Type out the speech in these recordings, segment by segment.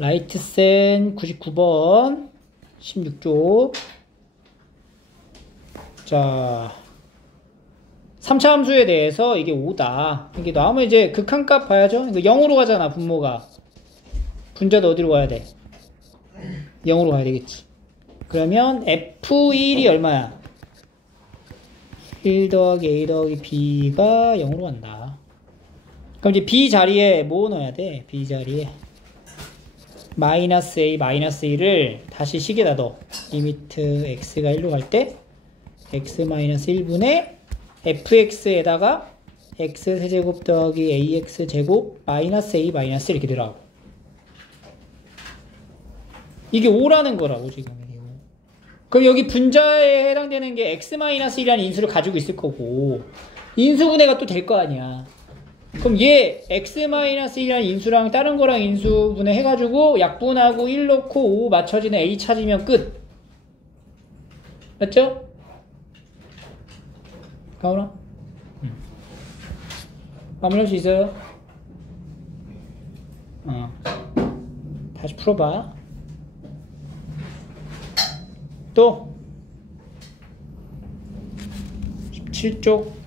라이트센 99번 16쪽. 자, 3차 함수에 대해서 이게 5다. 이게 나오면 이제 극한값 봐야죠. 이거 0으로 가잖아, 분모가. 분자도 어디로 가야 돼? 0으로 가야 되겠지. 그러면 F1이 얼마야? 1 더하기 A 더하기 B가 0으로 간다. 그럼 이제 B 자리에 뭐 넣어야 돼? B 자리에 마이너스 A 마이너스 1을 다시 식에다 넣어. 리미트 x가 1로 갈 때 x 마이너스 1분의 fx에다가 x 세제곱 더하기 ax 제곱 마이너스 a 마이너스 이렇게 되라고. 이게 5라는 거라고 지금. 그럼 여기 분자에 해당되는 게 x 마이너스 1이라는 인수를 가지고 있을 거고 인수분해가 또 될 거 아니야. 그럼 얘 x-1이라는 인수랑 다른 거랑 인수분해 해가지고 약분하고 1 넣고 5 맞춰지는 a 찾으면 끝. 맞죠? 가오나? 마무리할 수 있어요? 다시 풀어봐. 또 17쪽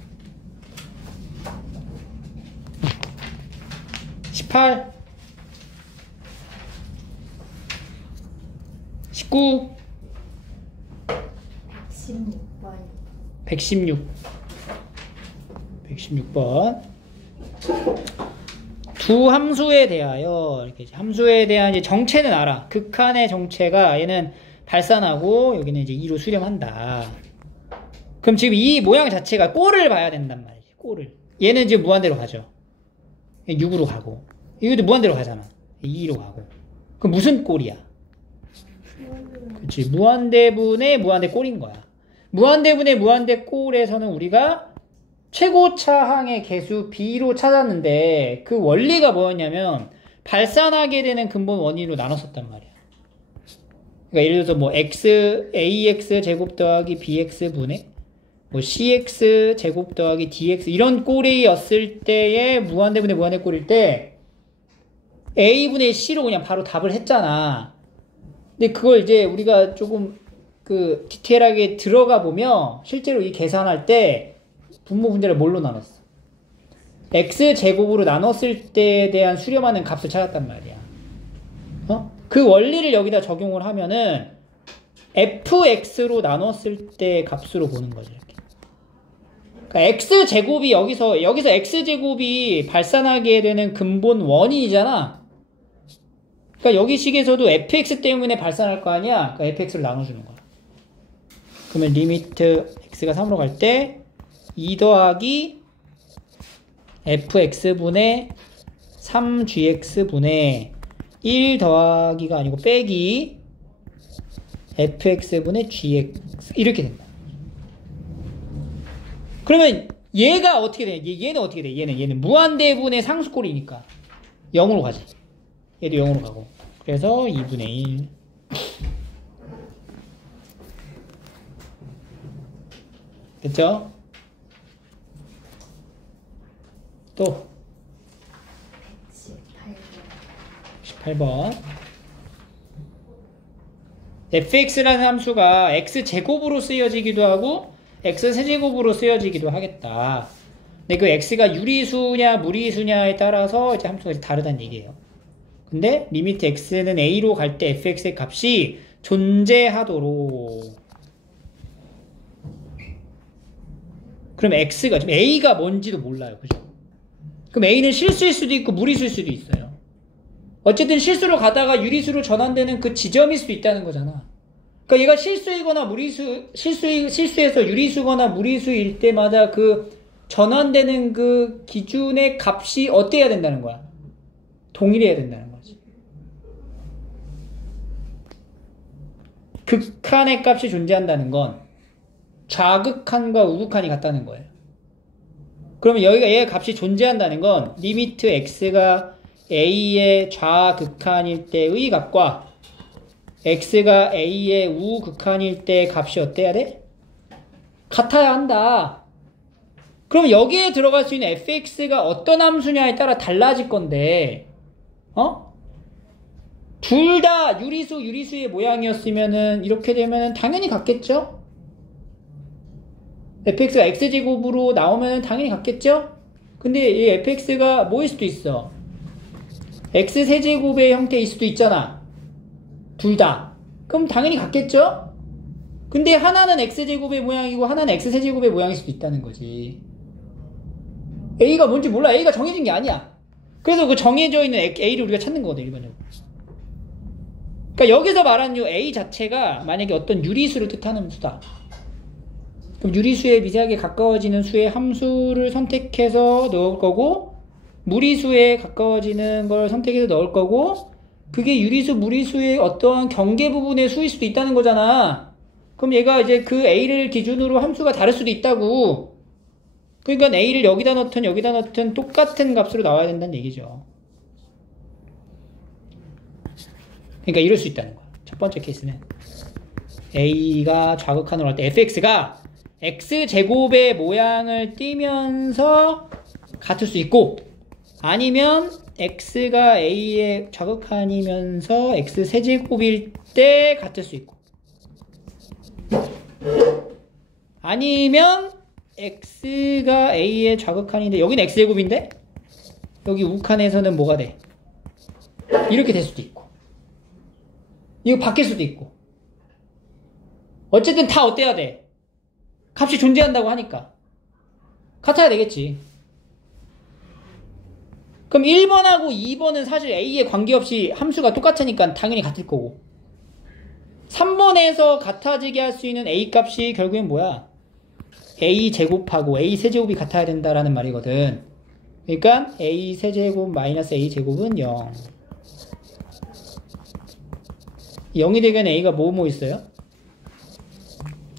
18 19 116번 두 함수에 대하여 이렇게 함수에 대한 이제 정체는 알아. 극한의 정체가 얘는 발산하고 여기는 이제 2로 수렴한다. 그럼 지금 이 모양 자체가 꼴을 봐야 된단 말이지. 꼴을. 얘는 지금 무한대로 가죠. 6으로 가고 이것도 무한대로 가잖아. 2로 가고. 그럼 무슨 꼴이야? 그렇지. 무한대분의 무한대 꼴인 거야. 무한대분의 무한대 꼴에서는 우리가 최고차항의 개수 B로 찾았는데 그 원리가 뭐였냐면 발산하게 되는 근본 원인으로 나눴었단 말이야. 그러니까 예를 들어서 뭐 ax 제곱 더하기 bx 분의 뭐 cx 제곱 더하기 dx 이런 꼴이었을 때의 무한대분의 무한대 꼴일 때 a분의 c로 그냥 바로 답을 했잖아. 근데 그걸 이제 우리가 조금 그 디테일하게 들어가 보면 실제로 이 계산할 때 분모 분자를 뭘로 나눴어? x 제곱으로 나눴을 때에 대한 수렴하는 값을 찾았단 말이야. 그 원리를 여기다 적용을 하면은 fx로 나눴을 때 값으로 보는 거죠. 이렇게. 그러니까 x제곱이 여기서 x제곱이 발산하게 되는 근본 원인이잖아. 그러니까 여기 식에서도 fx 때문에 발산할 거 아니야. 그러니까 fx를 나눠주는 거야. 그러면 리미트 x가 3으로 갈 때 2 더하기 fx분의 3gx분의 1 더하기가 아니고 빼기 fx분의 gx 이렇게 된다. 그러면 얘가 어떻게 돼? 얘는 어떻게 돼? 얘는 무한대분의 상수꼴이니까 0으로 가지. 얘도 0으로 가고. 그래서 2분의 1 됐죠? 또 18번 fx라는 함수가 x제곱으로 쓰여지기도 하고 x세제곱으로 쓰여지기도 하겠다. 근데 그 x가 유리수냐 무리수냐에 따라서 이제 함수가 다르다는 얘기예요. 근데 리미트 x는 a로 갈 때 fx의 값이 존재하도록. 그럼 x가 지금 a가 뭔지도 몰라요. 그죠? 그럼 a는 실수일 수도 있고 무리수일 수도 있어요. 어쨌든 실수로 가다가 유리수로 전환되는 그 지점일 수도 있다는 거잖아. 그러니까 얘가 실수이거나 실수에서 유리수거나 무리수일 때마다 그 전환되는 그 기준의 값이 어때야 된다는 거야? 동일해야 된다는 거지. 극한의 값이 존재한다는 건 좌극한과 우극한이 같다는 거예요. 그러면 여기가 얘의 값이 존재한다는 건 리미트 x가 a의 좌극한일 때의 값과 x가 a의 우극한일 때 값이 어때야 돼? 같아야 한다. 그럼 여기에 들어갈 수 있는 fx가 어떤 함수냐에 따라 달라질 건데 두 둘 다 유리수의 모양이었으면은 이렇게 되면은 당연히 같겠죠? fx가 x제곱으로 나오면 당연히 같겠죠? 근데 이 fx가 뭐일 수도 있어? x세제곱의 형태일 수도 있잖아. 둘 다. 그럼 당연히 같겠죠? 근데 하나는 x제곱의 모양이고 하나는 x세제곱의 모양일 수도 있다는 거지. a가 뭔지 몰라. a가 정해진 게 아니야. 그래서 그 정해져 있는 a를 우리가 찾는 거거든, 일반적으로. 그러니까 여기서 말하는 요 a 자체가 만약에 어떤 유리수를 뜻하는 수다. 그럼 유리수에 미세하게 가까워지는 수의 함수를 선택해서 넣을 거고, 무리수에 가까워지는 걸 선택해서 넣을 거고, 그게 유리수, 무리수의 어떠한 경계 부분의 수일 수도 있다는 거잖아. 그럼 얘가 이제 그 a를 기준으로 함수가 다를 수도 있다고. 그러니까 a를 여기다 넣든 똑같은 값으로 나와야 된다는 얘기죠. 그러니까 이럴 수 있다는 거야. 첫 번째 케이스는 a가 좌극한으로 할 때 fx가 x제곱의 모양을 띠면서 같을 수 있고, 아니면 x가 a의 좌극한이면서 x세제곱일 때 같을 수 있고, 아니면 x가 a의 좌극한인데 여기는 x제곱인데 여기 우극한에서는 뭐가 돼? 이렇게 될 수도 있고, 이거 바뀔 수도 있고. 어쨌든 다 어때야 돼? 값이 존재한다고 하니까 같아야 되겠지. 그럼 1번하고 2번은 사실 a에 관계없이 함수가 똑같으니까 당연히 같을 거고, 3번에서 같아지게 할 수 있는 a 값이 결국엔 뭐야? a 제곱하고 a 세제곱이 같아야 된다라는 말이거든. 그러니까 a 세제곱 마이너스 a 제곱은 0. 0이 되면 a가 뭐 있어요?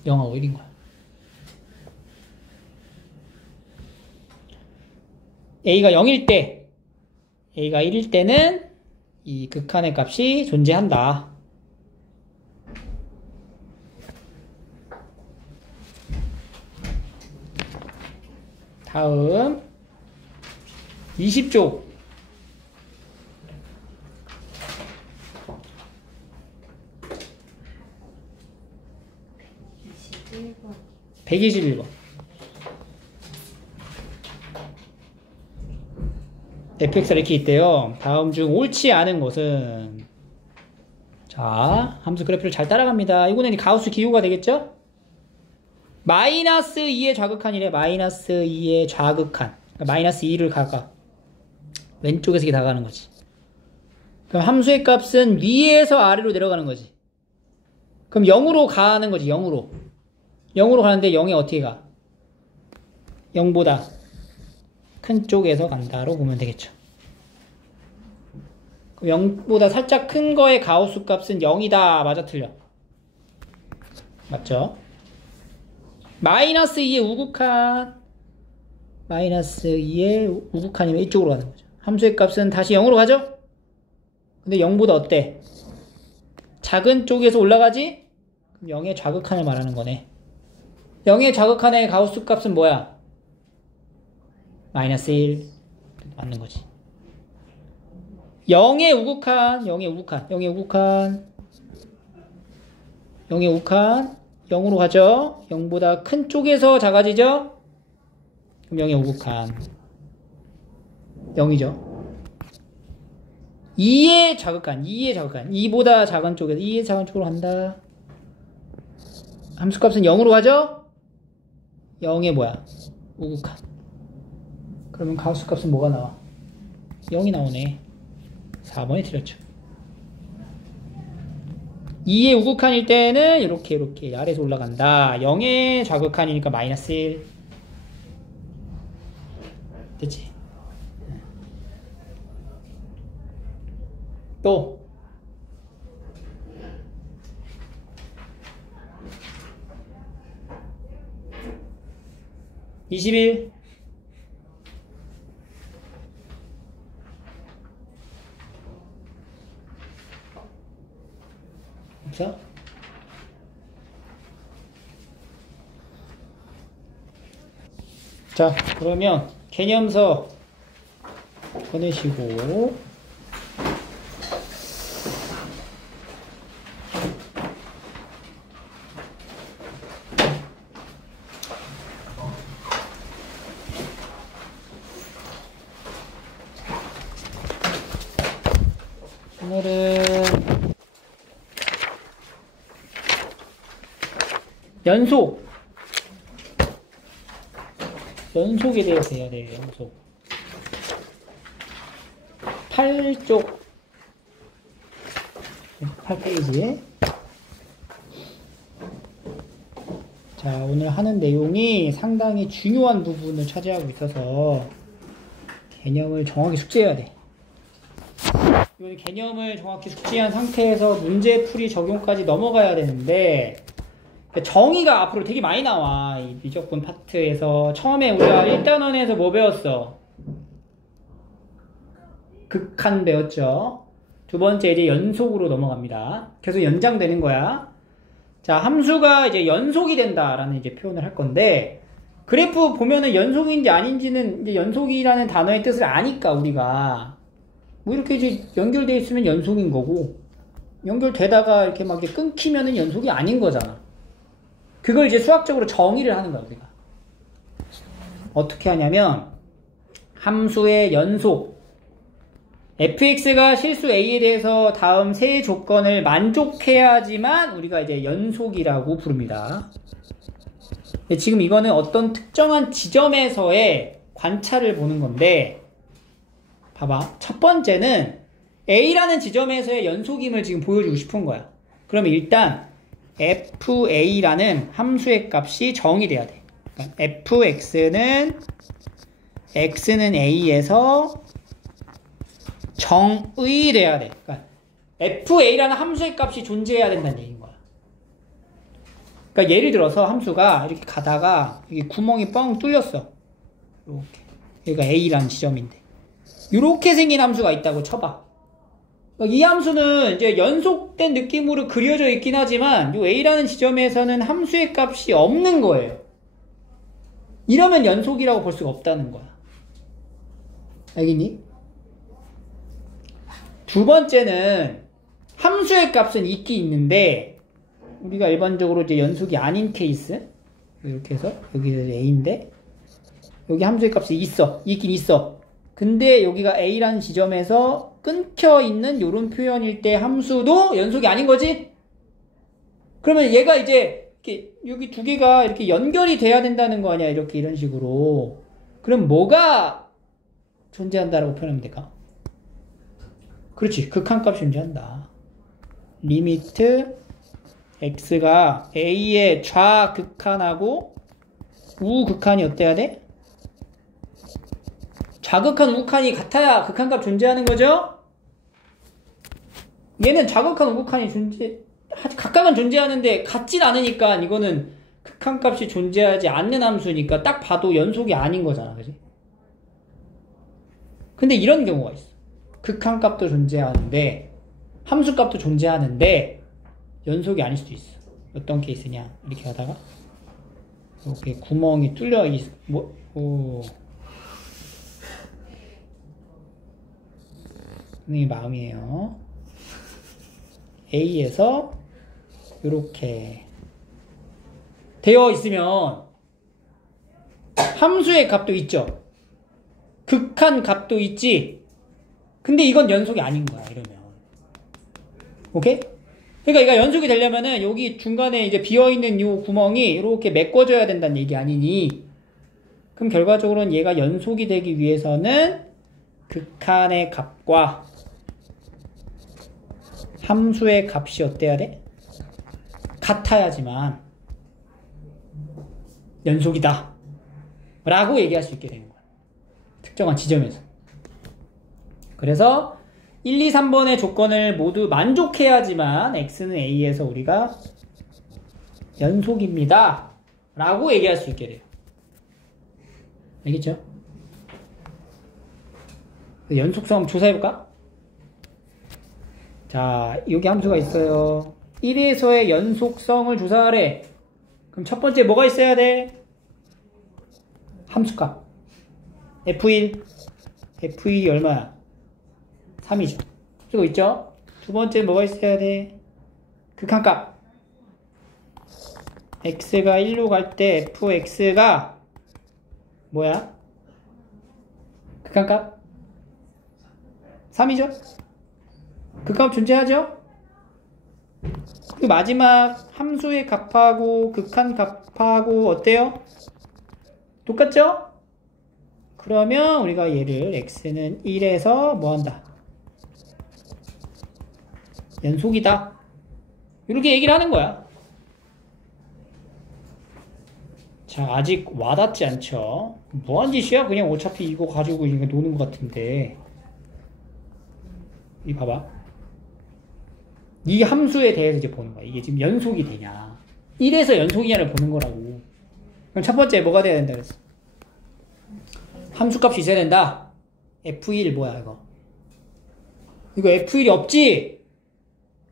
0하고 1인 거야. a가 0일 때, a가 1일 때는 이 극한의 값이 존재한다. 다음 20쪽. (121번) 121번. fx가 이렇게 있대요. 다음 중 옳지 않은 것은, 자, 함수 그래프를 잘 따라갑니다. 이거는 가우스 기호가 되겠죠? 마이너스 2의 좌극한이래. 마이너스 2의 좌극한. 그러니까 마이너스 2를 가가. 왼쪽에서 이렇게 나가는 거지. 그럼 함수의 값은 위에서 아래로 내려가는 거지. 그럼 0으로 가는 거지. 0으로. 0으로 가는데 0이 어떻게 가? 0보다 큰 쪽에서 간다로 보면 되겠죠. 그럼 0보다 살짝 큰 거의 가우스 값은 0이다. 맞아, 틀려? 맞죠? 마이너스 2의 우극한, 마이너스 2의 우극한이면 이쪽으로 가는 거죠. 함수의 값은 다시 0으로 가죠? 근데 0보다 어때? 작은 쪽에서 올라가지? 그럼 0의 좌극한을 말하는 거네. 0의 좌극한의 가우스 값은 뭐야? 마이너스 1. 맞는 거지. 0의 우극한, 0의 우극한, 0의 우극한, 0의 우극한, 0으로 가죠? 0보다 큰 쪽에서 작아지죠? 그럼 0의 우극한 0이죠. 2의 좌극한, 2의 좌극한, 2보다 작은 쪽에서 2의 작은 쪽으로 간다. 함수값은 0으로 가죠? 0의 뭐야? 우극한. 그러면 가우스값은 뭐가 나와? 0이 나오네. 4번이 틀렸죠. 2의 우극한일 때는 이렇게 아래에서 올라간다. 0의 좌극한이니까 마이너스 1. 됐지? 또 21. 없어? 자, 그러면 개념서 보내시고 오늘은 연속에 대해서 해야 돼요. 연속 8쪽 8페이지에 자, 오늘 하는 내용이 상당히 중요한 부분을 차지하고 있어서 개념을 정확히 숙지해야 돼. 이 개념을 정확히 숙지한 상태에서 문제풀이 적용까지 넘어가야 되는데 정의가 앞으로 되게 많이 나와. 이 미적분 파트에서 처음에 우리가 1단원에서 뭐 배웠어? 극한 배웠죠. 두 번째 이제 연속으로 넘어갑니다. 계속 연장되는 거야. 자, 함수가 이제 연속이 된다라는 이제 표현을 할 건데 그래프 보면은 연속인지 아닌지는 이제 연속이라는 단어의 뜻을 아니까 우리가 뭐 이렇게 이제 연결되어 있으면 연속인 거고 연결되다가 이렇게 막 이렇게 끊기면은 연속이 아닌 거잖아. 그걸 이제 수학적으로 정의를 하는 거야, 우리가. 어떻게 하냐면 함수의 연속 fx가 실수 a에 대해서 다음 세 조건을 만족해야지만 우리가 이제 연속이라고 부릅니다. 지금 이거는 어떤 특정한 지점에서의 관찰을 보는 건데 봐봐. 첫 번째는 a라는 지점에서의 연속임을 지금 보여주고 싶은 거야. 그러면 일단 fa라는 함수의 값이 정의돼야 돼. 그러니까 fx는 x는 a에서 정의돼야 돼. 그러니까 fa라는 함수의 값이 존재해야 된다는 얘기인 거야. 그러니까 예를 들어서 함수가 이렇게 가다가 여기 구멍이 뻥 뚫렸어. 이렇게. 여기가 a라는 지점인데 이렇게 생긴 함수가 있다고 쳐봐. 그러니까 이 함수는 이제 연속된 느낌으로 그려져 있긴 하지만 이 a라는 지점에서는 함수의 값이 없는 거예요. 이러면 연속이라고 볼 수가 없다는 거야. 알겠니? 두 번째는 함수의 값은 있긴 있는데 우리가 일반적으로 이제 연속이 아닌 케이스 이렇게 해서 여기 a인데 여기 함수의 값이 있긴 있어. 근데 여기가 a라는 지점에서 끊겨 있는 이런 표현일 때 함수도 연속이 아닌 거지? 그러면 얘가 이제 이렇게 여기 두 개가 이렇게 연결이 돼야 된다는 거 아니야? 이렇게 이런 식으로. 그럼 뭐가 존재한다라고 표현하면 될까? 그렇지. 극한값이 존재한다. 리미트 x가 a의 좌극한하고 우극한이 어때야 돼? 좌극한, 우극한이 같아야 극한값 존재하는 거죠? 얘는 좌극한, 우극한이 각각은 존재하는데 같진 않으니까 이거는 극한값이 존재하지 않는 함수니까 딱 봐도 연속이 아닌 거잖아. 그지? 근데 이런 경우가 있어. 극한값도 존재하는데 함수값도 존재하는데 연속이 아닐 수도 있어. 어떤 케이스냐? 이렇게 하다가 이렇게 구멍이 뚫려 있어. 선생님 마음이에요. A에서 이렇게 되어 있으면 함수의 값도 있죠. 극한 값도 있지. 근데 이건 연속이 아닌 거야. 이러면 오케이? 그러니까 얘가 연속이 되려면은 여기 중간에 이제 비어있는 이 구멍이 이렇게 메꿔져야 된다는 얘기 아니니? 그럼 결과적으로는 얘가 연속이 되기 위해서는 극한의 값과 함수의 값이 어때야 돼? 같아야지만 연속이다 라고 얘기할 수 있게 되는 거야. 특정한 지점에서. 그래서 1, 2, 3번의 조건을 모두 만족해야지만 x는 a에서 우리가 연속입니다 라고 얘기할 수 있게 돼요. 알겠죠? 연속성 조사해볼까? 자, 여기 함수가 있어요. 1에서의 연속성을 조사하래. 그럼 첫 번째 뭐가 있어야 돼? 함수값. F1이 얼마야? 3이죠. 쓰고 있죠? 두 번째 뭐가 있어야 돼? 극한값. x가 1로 갈 때 fx가 뭐야? 극한값? 3이죠? 극한값 존재하죠? 그 마지막 함수의 값하고 극한값하고 어때요? 똑같죠? 그러면 우리가 얘를 x는 1에서 뭐 한다? 연속이다. 이렇게 얘기를 하는 거야. 자, 아직 와닿지 않죠? 뭐한 짓이야? 그냥 어차피 이거 가지고 이거 노는 것 같은데. 이 봐봐. 이 함수에 대해서 이제 보는 거야. 이게 지금 연속이 되냐. 1에서 연속이냐를 보는 거라고. 그럼 첫 번째 뭐가 돼야 된다 그랬어? 함수값이 있어야 된다. F1 뭐야 이거? 이거 F1이 없지?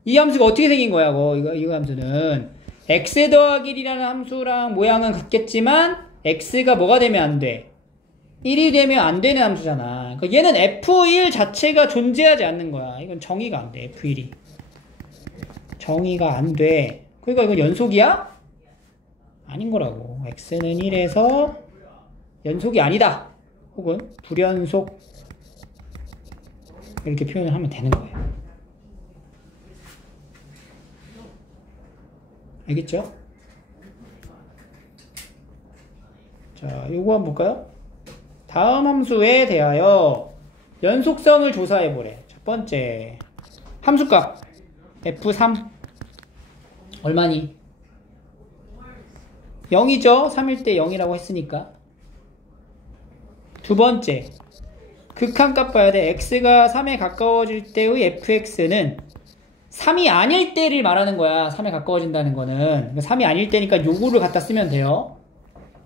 이 함수가 어떻게 생긴 거야 이거 함수는 x 더하기 1이라는 함수랑 모양은 같겠지만 x가 뭐가 되면 안 돼? 1이 되면 안 되는 함수잖아. 그러니까 얘는 F1 자체가 존재하지 않는 거야. 이건 정의가 안 돼. F1이 정의가 안 돼. 그러니까 이건 연속이야? 아닌 거라고. x는 1에서 연속이 아니다. 혹은 불연속 이렇게 표현을 하면 되는 거예요. 알겠죠? 자, 요거 한번 볼까요? 다음 함수에 대하여 연속성을 조사해 보래. 첫 번째 함수값 f3 얼마니? 0이죠? 3일 때 0이라고 했으니까. 두 번째 극한값 봐야 돼. x가 3에 가까워질 때의 fx는 3이 아닐 때를 말하는 거야. 3에 가까워진다는 거는. 3이 아닐 때니까 요거를 갖다 쓰면 돼요.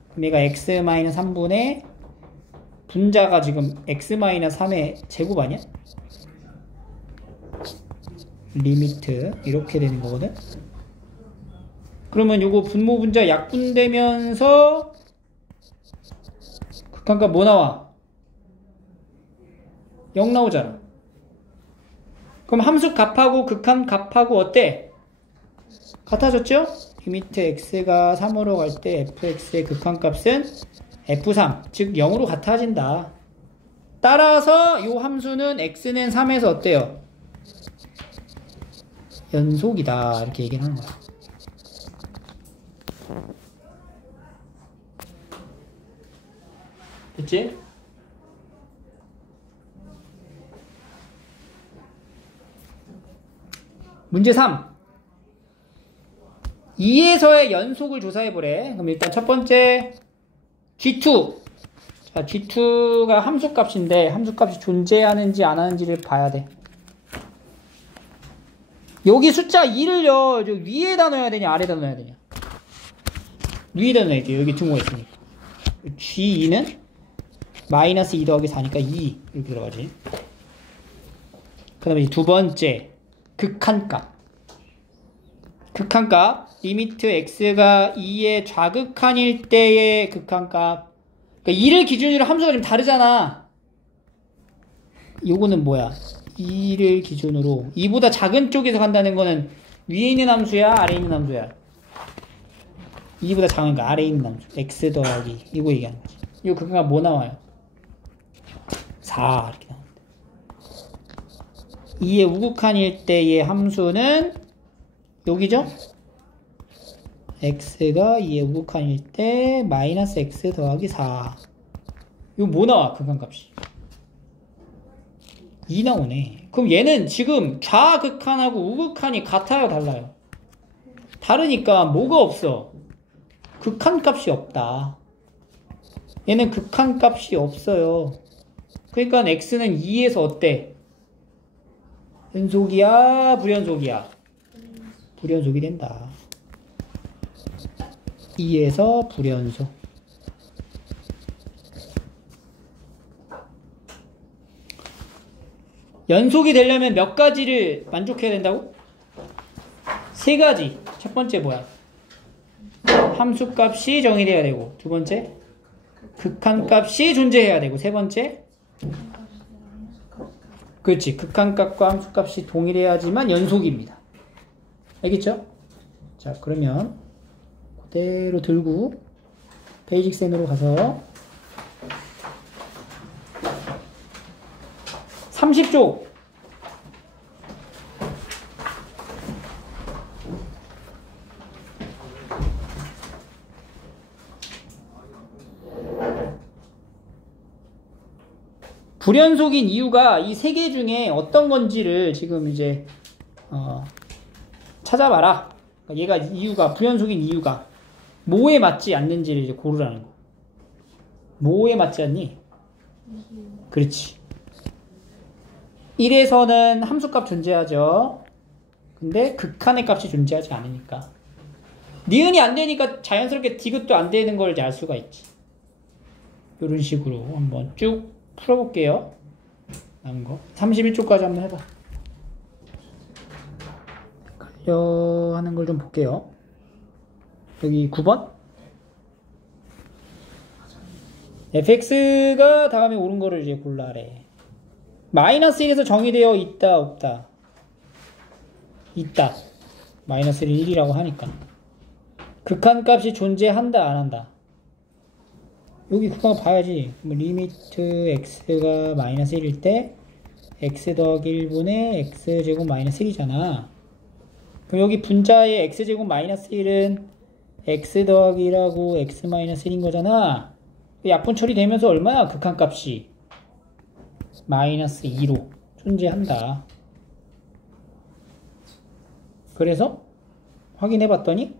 그럼 얘가 x-3분의 분자가 지금 x-3의 제곱 아니야? 리미트 이렇게 되는 거거든. 그러면 요거 분모 분자 약분되면서 극한값 뭐 나와? 0 나오잖아. 그럼 함수 값하고 극한 값하고 어때? 같아졌죠? 리미트 x가 3으로 갈 때 fx의 극한 값은 f3, 즉 0으로 같아진다. 따라서 이 함수는 x는 3에서 어때요? 연속이다. 이렇게 얘기를 하는 거야. 됐지? 문제 3. 2에서의 연속을 조사해보래. 그럼 일단 첫 번째 G2. 자, G2가 함수값인데 함수값이 존재하는지 안 하는지를 봐야 돼. 여기 숫자 2를요. 저 위에다 넣어야 되냐 아래에다 넣어야 되냐? 위에다 넣어야 돼. 여기 등호가 있으니까. G2는 마이너스 2 더하기 4니까 2 이렇게 들어가지. 그 다음에 두 번째 극한값. 극한값 리미트 x가 2의 좌극한일 때의 극한값. 그러니까 2를 기준으로 함수가 좀 다르잖아. 요거는 뭐야? 2를 기준으로 2보다 작은 쪽에서 간다는 거는 위에 있는 함수야 아래에 있는 함수야? 2보다 작은 거 아래에 있는 함수 x 더하기 이거 얘기하는 거지. 이거 극한값 뭐 나와요? 4 이렇게 나옵니다. 2의 우극한일 때의 함수는 여기죠? x가 2의 우극한일 때 마이너스 x 더하기 4. 이거 뭐 나와? 극한값이 2 나오네. 그럼 얘는 지금 좌극한하고 우극한이 같아요 달라요? 다르니까 뭐가 없어? 극한값이 없다. 얘는 극한값이 없어요. 그러니까 x는 2에서 어때? 연속이야? 불연속이야? 불연속이 된다. 2에서 불연속. 연속이 되려면 몇 가지를 만족해야 된다고? 3가지. 첫 번째 뭐야? 함수값이 정의돼야 되고, 두 번째 극한값이 존재해야 되고, 세 번째 그렇지. 극한값과 함수값이 동일해야지만 연속입니다. 알겠죠? 자, 그러면 그대로 들고 베이직 센으로 가서 30쪽 불연속인 이유가 이 세 개 중에 어떤 건지를 지금 이제 찾아봐라. 얘가 이유가 불연속인 이유가 뭐에 맞지 않는지를 이제 고르라는 거. 뭐에 맞지 않니? 그렇지. 1에서는 함수값 존재하죠. 근데 극한의 값이 존재하지 않으니까. 니은이 안 되니까 자연스럽게 디귿도 안 되는 걸 알 수가 있지. 이런 식으로 한번 쭉 풀어볼게요. 남은 거 31쪽까지 한번 해봐. 헷갈려 하는 걸 좀 볼게요. 여기 9번 fx가 다음에 옳은 거를 이제 골라래. 마이너스 1에서 정의되어 있다 없다? 있다. 마이너스 1이라고 하니까 극한값이 존재한다 안 한다? 여기 그거 봐야지. 리미트 x가 마이너스 1일 때 x 더하기 1분의 x제곱 마이너스 1이잖아. 그럼 여기 분자의 x제곱 마이너스 1은 x 더하기 1하고 x 마이너스 1인 거잖아. 약분 처리되면서 얼마야? 극한값이 마이너스 2로 존재한다. 그래서 확인해봤더니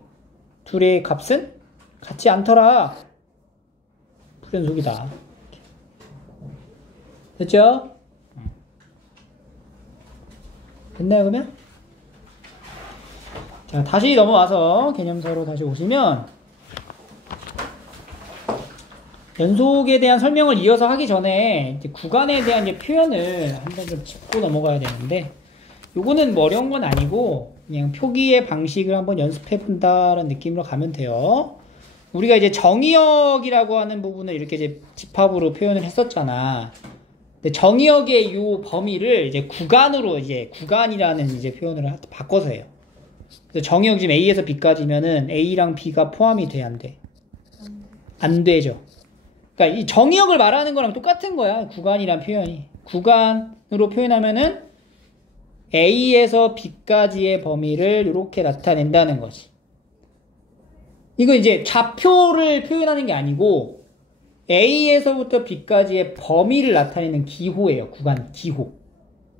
둘의 값은 같지 않더라. 불연속이다. 됐죠? 됐나요 그러면? 자, 다시 넘어와서 개념서로 다시 오시면 연속에 대한 설명을 이어서 하기 전에 이제 구간에 대한 이제 표현을 한번 좀 짚고 넘어가야 되는데, 요거는 뭐 어려운 건 아니고 그냥 표기의 방식을 한번 연습해 본다는 느낌으로 가면 돼요. 우리가 이제 정의역이라고 하는 부분을 이렇게 이제 집합으로 표현을 했었잖아. 근데 정의역의 요 범위를 이제 구간으로 이제 구간이라는 이제 표현을 바꿔서 해요. 그래서 정의역 지금 A에서 B까지면은 A랑 B가 포함이 돼, 안 돼? 안 되죠. 그러니까 이 정의역을 말하는 거랑 똑같은 거야. 구간이란 표현이. 구간으로 표현하면은 A에서 B까지의 범위를 이렇게 나타낸다는 거지. 이거 이제 좌표를 표현하는 게 아니고 A에서부터 B까지의 범위를 나타내는 기호예요. 구간 기호.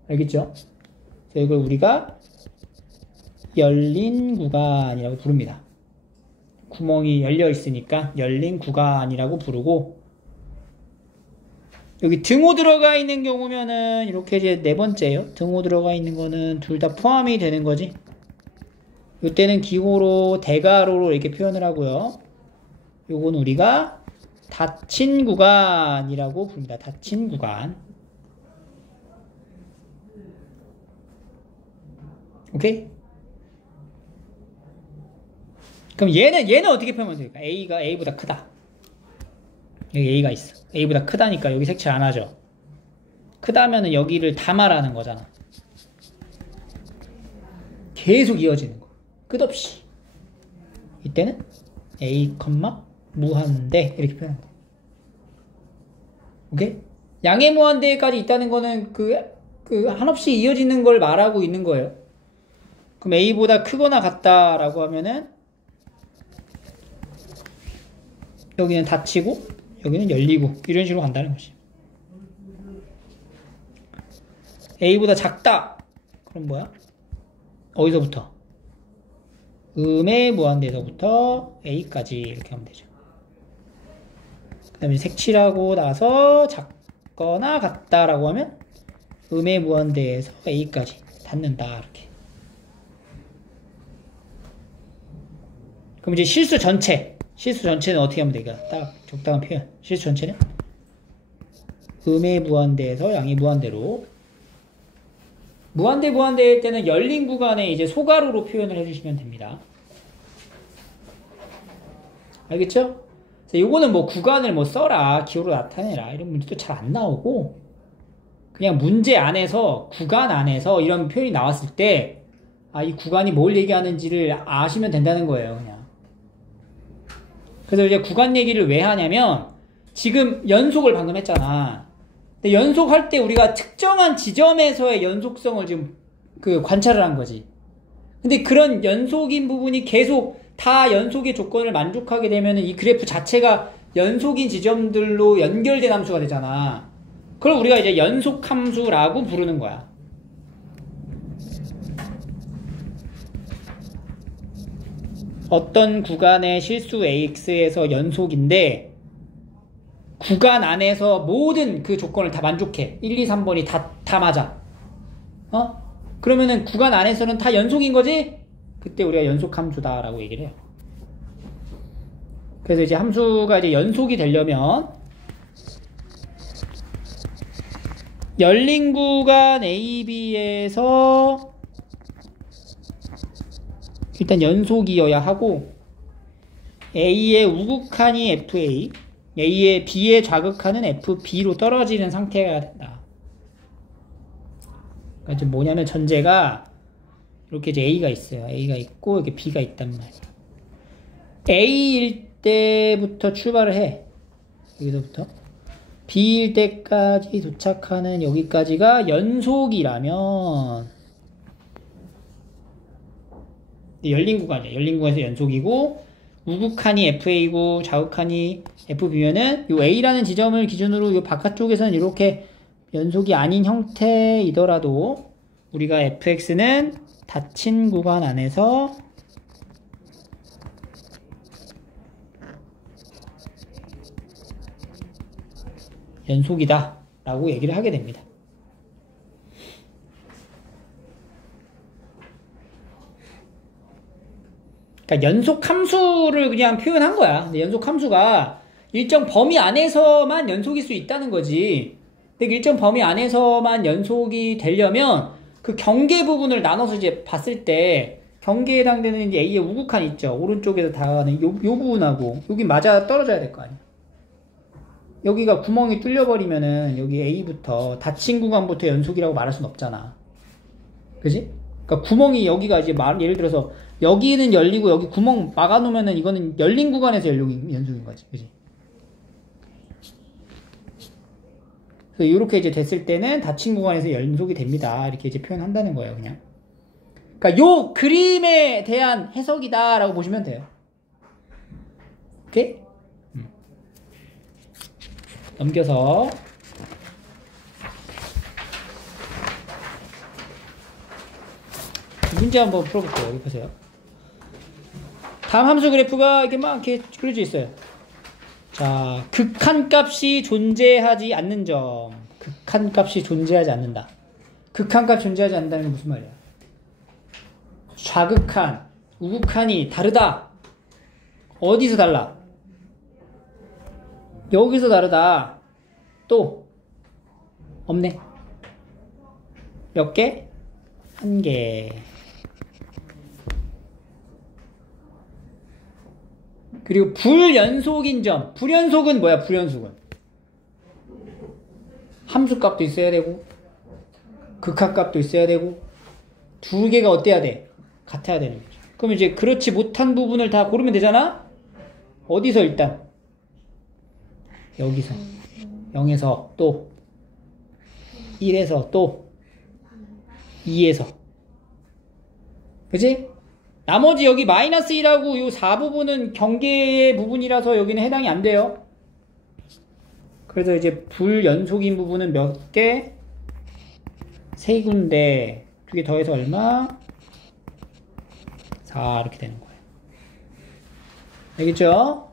알겠죠? 그래서 이걸 우리가 열린 구간이라고 부릅니다. 구멍이 열려 있으니까 열린 구간이라고 부르고, 여기 등호 들어가 있는 경우면은 이렇게 이제 네 번째예요. 등호 들어가 있는 거는 둘 다 포함이 되는 거지. 이때는 기호로 대괄호로 이렇게 표현을 하고요. 요건 우리가 닫힌 구간이라고 부릅니다. 닫힌 구간. 오케이? 그럼 얘는 어떻게 표현하면 될까? A가 A보다 크다. 여기 A가 있어. A보다 크다니까 여기 색칠 안 하죠. 크다면은 여기를 다 말하는 거잖아. 계속 이어지는 거. 끝없이. 이때는 A, 무한대 이렇게 표현한다. 오케이? 양의 무한대까지 있다는 거는 한없이 이어지는 걸 말하고 있는 거예요. 그럼 A보다 크거나 같다라고 하면은 여기는 닫히고 여기는 열리고 이런 식으로 간다는 거지. A보다 작다. 그럼 뭐야? 어디서부터? 음의 무한대에서부터 A까지 이렇게 하면 되죠. 그 다음에 색칠하고 나서 작거나 같다라고 하면 음의 무한대에서 A까지 닫는다. 이렇게. 그럼 이제 실수 전체는 어떻게 하면 되겠다? 딱 적당한 표현. 실수 전체는 음의 무한대에서 양의 무한대로. 무한대일 때는 열린 구간에 이제 소가로로 표현을 해주시면 됩니다. 알겠죠? 요거는 뭐 구간을 뭐 써라, 기호로 나타내라 이런 문제도 잘 안 나오고, 그냥 문제 안에서 구간 안에서 이런 표현이 나왔을 때 이 구간이 뭘 얘기하는지를 아시면 된다는 거예요, 그냥. 그래서 이제 구간 얘기를 왜 하냐면, 지금 연속을 방금 했잖아. 근데 연속할 때 우리가 특정한 지점에서의 연속성을 지금 관찰을 한 거지. 근데 그런 연속인 부분이 계속 다 연속의 조건을 만족하게 되면 이 그래프 자체가 연속인 지점들로 연결된 함수가 되잖아. 그걸 우리가 이제 연속함수라고 부르는 거야. 어떤 구간의 실수 AX에서 연속인데 구간 안에서 모든 그 조건을 다 만족해. 1, 2, 3번이 다 맞아. 그러면은 구간 안에서는 다 연속인 거지? 그때 우리가 연속함수다라고 얘기를 해요. 그래서 이제 함수가 이제 연속이 되려면 열린 구간 AB에서 일단 연속이어야 하고 A의 우극한이 FA, A의 B의 좌극한은 FB로 떨어지는 상태가 된다. 그러니까 이제 뭐냐면 전제가 이렇게 이제 A가 있어요. A가 있고 이렇게 B가 있단 말이에요. A일 때부터 출발을 해. 여기서부터 B일 때까지 도착하는 여기까지가 연속이라면 열린 구간이에요. 열린 구간에서 연속이고 우극한이 FA고 좌극한이 FB면은 요 A라는 지점을 기준으로 요 바깥쪽에서는 이렇게 연속이 아닌 형태이더라도 우리가 fx는 닫힌 구간 안에서 연속이다 라고 얘기를 하게 됩니다. 그러니까 연속 함수를 그냥 표현한 거야. 근데 연속 함수가 일정 범위 안에서만 연속일 수 있다는 거지. 근데 일정 범위 안에서만 연속이 되려면 그 경계 부분을 나눠서 이제 봤을 때 경계에 해당되는 이제 A의 우극한 있죠. 오른쪽에서 다가가는 요 부분하고 여기 맞아 떨어져야 될 거 아니야. 여기가 구멍이 뚫려버리면은 여기 A부터 닫힌 구간부터 연속이라고 말할 순 없잖아. 그지? 그러니까 구멍이 여기가 이제 예를 들어서 여기는 열리고 여기 구멍 막아놓으면은 이거는 열린 구간에서 연속인 거지. 그지? 그래서 이렇게 이제 됐을 때는 닫힌 구간에서 연속이 됩니다. 이렇게 이제 표현한다는 거예요, 그냥. 그러니까 요 그림에 대한 해석이다라고 보시면 돼요. 오케이? 넘겨서 문제 한번 풀어볼게요. 여기 보세요. 다음 함수 그래프가 이렇게 막 이렇게 그려져 있어요. 자, 극한값이 존재하지 않는 점. 극한값이 존재하지 않는다. 극한값 존재하지 않는다는 게 무슨 말이야? 좌극한, 우극한이 다르다. 어디서 달라? 여기서 다르다. 또 없네. 몇 개? 한 개. 그리고 불연속인 점. 불연속은 뭐야? 불연속은 함수값도 있어야 되고 극한값도 있어야 되고 두 개가 어때야 돼? 같아야 되는 거죠. 그럼 이제 그렇지 못한 부분을 다 고르면 되잖아? 어디서 일단? 여기서 0에서 또 1에서 또 2에서 그치? 나머지 여기 마이너스 1하고 요 4부분은 경계의 부분이라서 여기는 해당이 안 돼요. 그래서 이제 불연속인 부분은 몇 개? 3군데. 2개 더해서 얼마? 4 이렇게 되는 거예요. 알겠죠?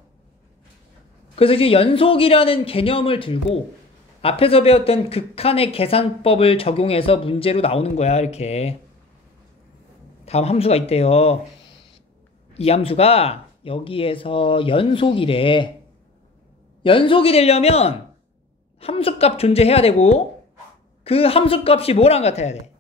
그래서 이제 연속이라는 개념을 들고 앞에서 배웠던 극한의 계산법을 적용해서 문제로 나오는 거야. 이렇게. 다음 함수가 있대요. 이 함수가 여기에서 연속이래. 연속이 되려면 함수값 존재해야 되고 그 함수값이 뭐랑 같아야 돼?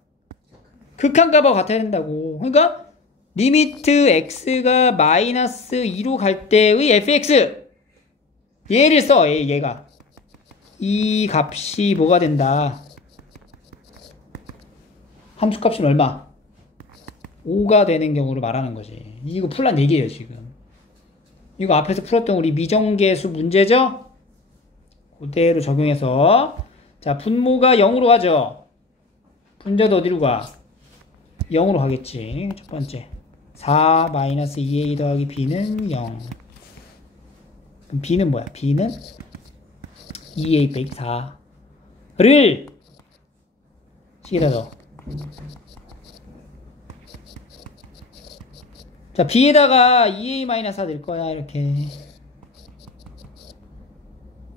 극한값하고 같아야 된다고. 그러니까 리미트 x가 마이너스 2로 갈 때의 fx 얘를 써. 얘가 이 값이 뭐가 된다? 함수값은 얼마? 5가 되는 경우를 말하는 거지. 이거 풀란 얘기예요, 지금. 이거 앞에서 풀었던 우리 미정계수 문제죠? 그대로 적용해서. 자, 분모가 0으로 가죠? 분자도 어디로 가? 0으로 가겠지. 첫 번째. 4 마이너스 2a 더하기 b는 0. 그럼 b는 뭐야? b는 2a 빼기 4. 를 C에다 넣어. 자, B에다가 2A-4 넣을 거야, 이렇게.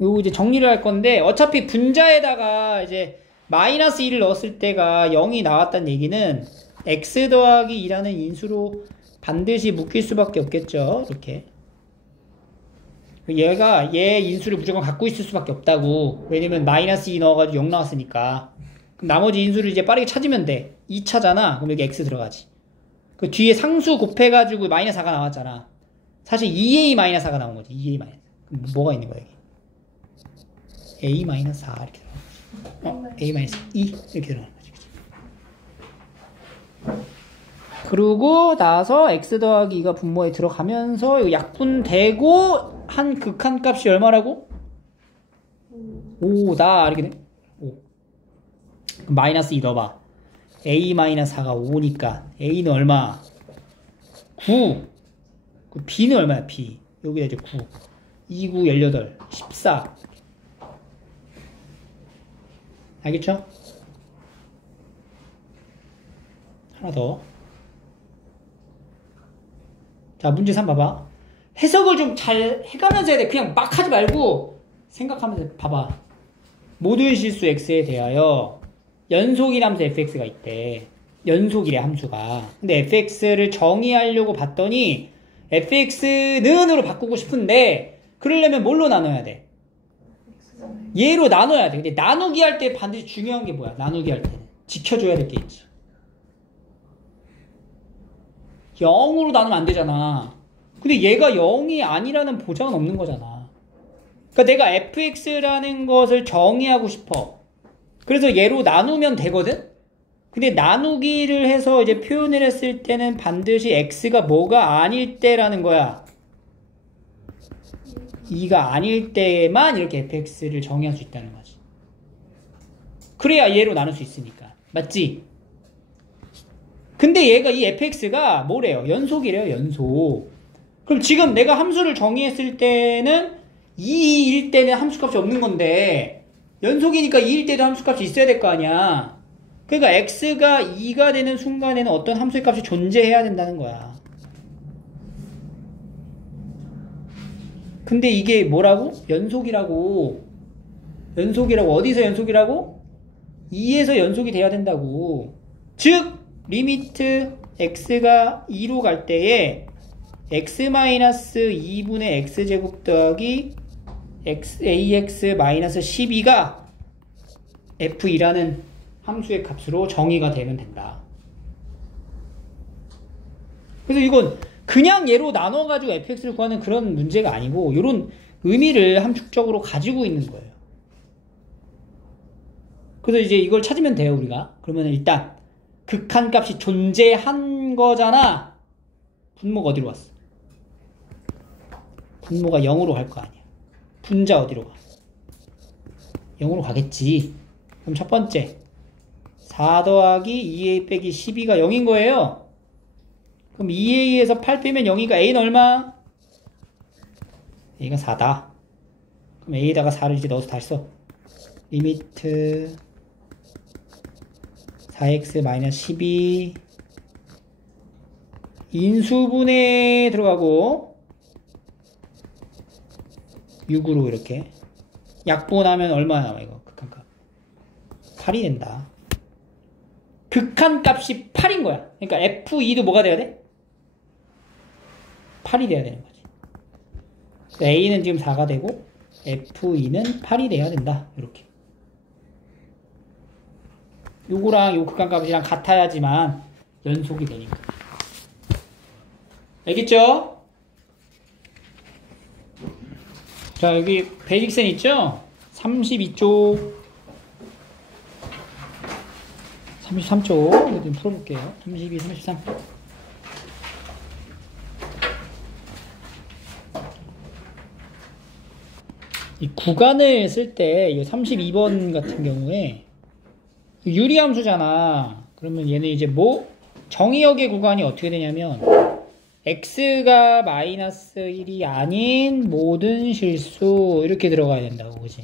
요거 이제 정리를 할 건데, 어차피 분자에다가 이제 마이너스 2를 넣었을 때가 0이 나왔다는 얘기는 x 더하기 2라는 인수로 반드시 묶일 수밖에 없겠죠. 이렇게. 얘가 얘 인수를 무조건 갖고 있을 수밖에 없다고. 왜냐면 마이너스 2 넣어가지고 0 나왔으니까. 그럼 나머지 인수를 이제 빠르게 찾으면 돼. 2차잖아. 그럼 여기 x 들어가지. 그 뒤에 상수 곱해가지고 마이너스 4가 나왔잖아. 사실 2a-4가 나온 거지. 2a-4. 그럼 뭐가 있는 거야, 여기? a-4 이렇게 들어가는 거지. a-2 이렇게 들어가는 거지. 그러고 나서 x 더하기 2가 분모에 들어가면서 약분되고 한 극한값이 얼마라고? 5다 이렇게 돼. 5. 마이너스 2 넣어봐. a-4가 5니까 a는 얼마? 9. 그 b는 얼마야? b. 여기다 이제 9. 2, 9, 18, 14. 알겠죠? 하나 더. 자, 문제 3 봐봐. 해석을 좀 잘 해가면서 해야 돼. 그냥 막 하지 말고 생각하면서 봐봐. 모든 실수 x에 대하여 연속일 함수 fx가 있대. 연속이래, 함수가. 근데 fx를 정의하려고 봤더니 fx는으로 바꾸고 싶은데 그러려면 뭘로 나눠야 돼? 얘로 나눠야 돼. 근데 나누기 할 때 반드시 중요한 게 뭐야? 나누기 할 때는 지켜줘야 될 게 있지. 0으로 나누면 안 되잖아. 근데 얘가 0이 아니라는 보장은 없는 거잖아. 그러니까 내가 fx라는 것을 정의하고 싶어. 그래서 얘로 나누면 되거든? 근데 나누기를 해서 이제 표현을 했을 때는 반드시 x가 뭐가 아닐 때라는 거야. 2가 아닐 때만 이렇게 fx를 정의할 수 있다는 거지. 그래야 얘로 나눌 수 있으니까. 맞지? 근데 얘가 이 fx가 뭐래요? 연속이래요, 연속. 그럼 지금 내가 함수를 정의했을 때는 2일 때는 함수값이 없는 건데 연속이니까 2일 때도 함수값이 있어야 될 거 아니야. 그러니까 x가 2가 되는 순간에는 어떤 함수의 값이 존재해야 된다는 거야. 근데 이게 뭐라고? 연속이라고. 연속이라고. 어디서 연속이라고? 2에서 연속이 돼야 된다고. 즉 리미트 x가 2로 갈 때에 x-2분의 x제곱 더하기 ax-12가 f2라는 함수의 값으로 정의가 되면 된다. 그래서 이건 그냥 얘로 나눠가지고 fx를 구하는 그런 문제가 아니고 이런 의미를 함축적으로 가지고 있는 거예요. 그래서 이제 이걸 찾으면 돼요, 우리가. 그러면 일단 극한값이 존재한 거잖아. 분모가 어디로 왔어? 분모가 0으로 갈 거 아니야. 분자 어디로 가? 0으로 가겠지. 그럼 첫 번째 4 더하기 2a 빼기 12가 0인 거예요. 그럼 2a에서 8 빼면 0이니까 a는 얼마? a가 4다. 그럼 a에다가 4를 이제 넣어서 다시 써. 리미트 4x-12 인수분해 들어가고 6으로 이렇게 약분하면 얼마 나와 이거 극한값? 8이 된다. 극한값이 8인 거야. 그러니까 F2도 뭐가 돼야 돼? 8이 돼야 되는 거지. A는 지금 4가 되고 F2는 8이 돼야 된다. 이렇게. 요거랑 요 극한값이랑 같아야지만 연속이 되니까. 알겠죠? 자, 여기 베이직센 있죠? 32쪽 33쪽 이거 좀 풀어볼게요. 32, 33 이 구간을 쓸 때 이 32번 같은 경우에 유리함수잖아. 그러면 얘는 이제 뭐 정의역의 구간이 어떻게 되냐면 x가 마이너스 1이 아닌 모든 실수 이렇게 들어가야 된다고. 그지?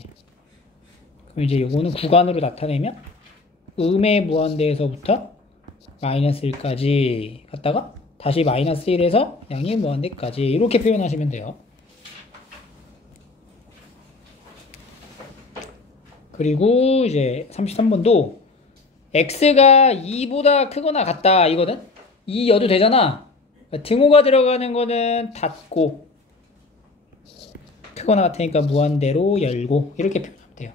그럼 이제 요거는 구간으로 나타내면 음의 무한대에서부터 마이너스 1까지 갔다가 다시 마이너스 1에서 양의 무한대까지 이렇게 표현하시면 돼요. 그리고 이제 33번도 x가 2보다 크거나 같다 이거든? 2여도 되잖아. 그러니까 등호가 들어가는 거는 닫고 크거나 같으니까 무한대로 열고 이렇게 표현하면 돼요.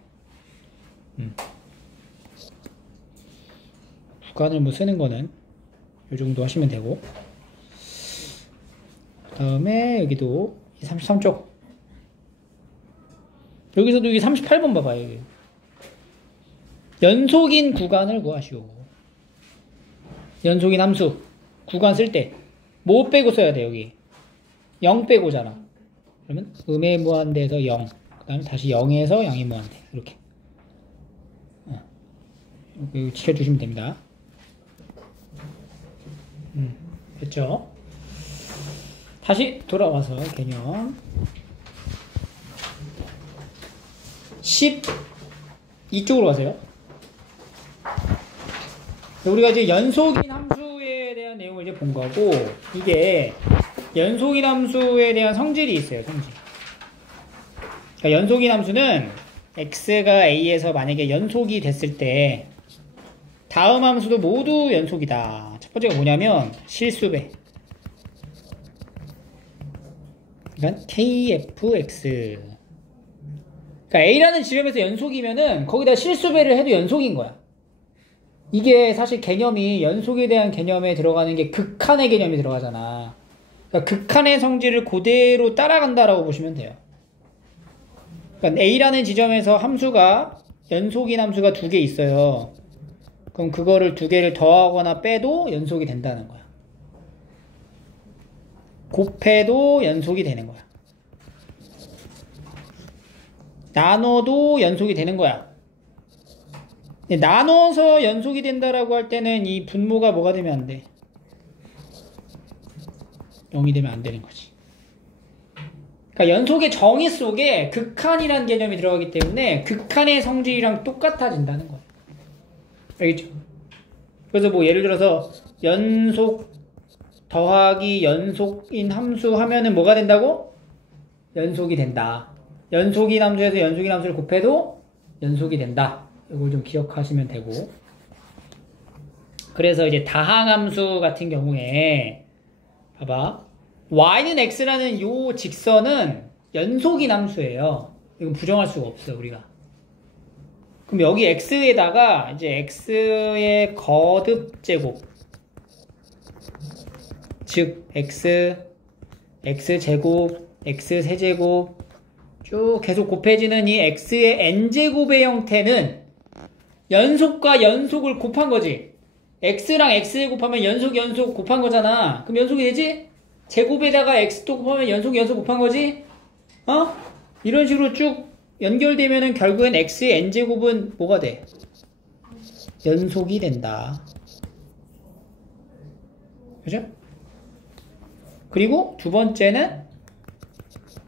구간을 뭐 쓰는 거는 이 정도 하시면 되고, 그 다음에 여기도 33쪽 여기서도 여기 38번 봐봐요. 여기. 연속인 구간을 구하시오. 연속인 함수 구간 쓸 때 뭐 빼고 써야 돼? 여기 0 빼고잖아. 그러면 음의 무한대에서 0, 그 다음에 다시 0에서 양의 무한대 이렇게 이거 지켜주시면 됩니다. 됐죠? 다시 돌아와서 개념 12쪽으로 가세요. 우리가 이제 연속인 함수에 대한 내용을 이제 본 거고, 이게 연속인 함수에 대한 성질이 있어요. 성질. 그러니까 연속인 함수는 x가 a에서 만약에 연속이 됐을 때 다음 함수도 모두 연속이다. 첫 번째가 뭐냐면 실수배. 그러니까 kfx. 그러니까 a라는 지점에서 연속이면은 거기다 실수배를 해도 연속인 거야. 이게 사실 개념이 연속에 대한 개념에 들어가는 게 극한의 개념이 들어가잖아. 그러니까 극한의 성질을 그대로 따라간다라고 보시면 돼요. 그러니까 a라는 지점에서 함수가 연속인 함수가 두 개 있어요. 그럼 그거를 두 개를 더하거나 빼도 연속이 된다는 거야. 곱해도 연속이 되는 거야. 나눠도 연속이 되는 거야. 나눠서 연속이 된다라고 할 때는 이 분모가 뭐가 되면 안 돼? 0이 되면 안 되는 거지. 그러니까 연속의 정의 속에 극한이라는 개념이 들어가기 때문에 극한의 성질이랑 똑같아진다는 거예요. 알겠죠? 그래서 뭐 예를 들어서 연속 더하기 연속인 함수 하면은 뭐가 된다고? 연속이 된다. 연속인 함수에서 연속인 함수를 곱해도 연속이 된다. 이걸 좀 기억하시면 되고, 그래서 이제 다항함수 같은 경우에 봐봐, y는 x라는 요 직선은 연속인 함수예요. 이건 부정할 수가 없어요, 우리가. 그럼 여기 x에다가 이제 x의 거듭 제곱, 즉 x 제곱, x 세제곱 쭉 계속 곱해지는 이 x의 n제곱의 형태는 연속과 연속을 곱한 거지. x랑 x 곱하면 연속 곱한 거잖아. 그럼 연속이 되지? 제곱에다가 x 또 곱하면 연속 곱한 거지? 이런 식으로 쭉 연결되면은 결국엔 x의 n제곱은 뭐가 돼? 연속이 된다. 그죠? 그리고 두 번째는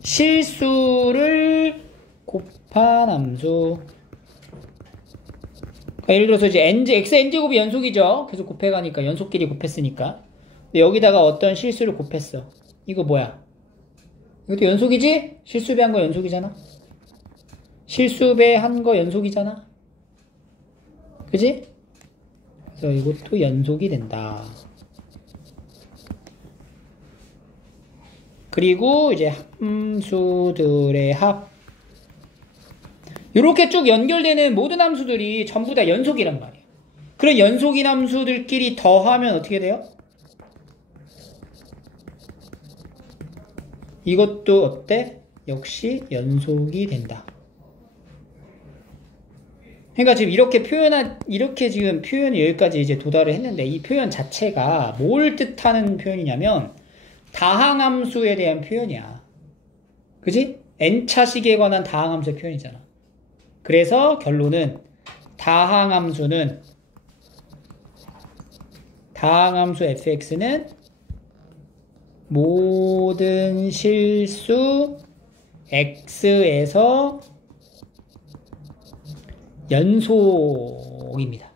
실수를 곱한 함수. 그러니까 예를 들어서 이제 x n제곱이 연속이죠. 계속 곱해가니까 연속끼리 곱했으니까. 근데 여기다가 어떤 실수를 곱했어. 이거 뭐야? 이것도 연속이지? 실수배 한 거 연속이잖아. 실수배 한 거 연속이잖아. 그지? 그래서 이것도 연속이 된다. 그리고 이제 함수들의 합. 이렇게 쭉 연결되는 모든 함수들이 전부 다 연속이란 말이에요. 그런 연속인 함수들끼리 더하면 어떻게 돼요? 이것도 어때? 역시 연속이 된다. 그러니까 지금 이렇게 지금 표현이 여기까지 이제 도달을 했는데, 이 표현 자체가 뭘 뜻하는 표현이냐면 다항함수에 대한 표현이야. 그지? n차식에 관한 다항함수의 표현이잖아. 그래서 결론은 다항함수 fx는 모든 실수 x에서 연속입니다.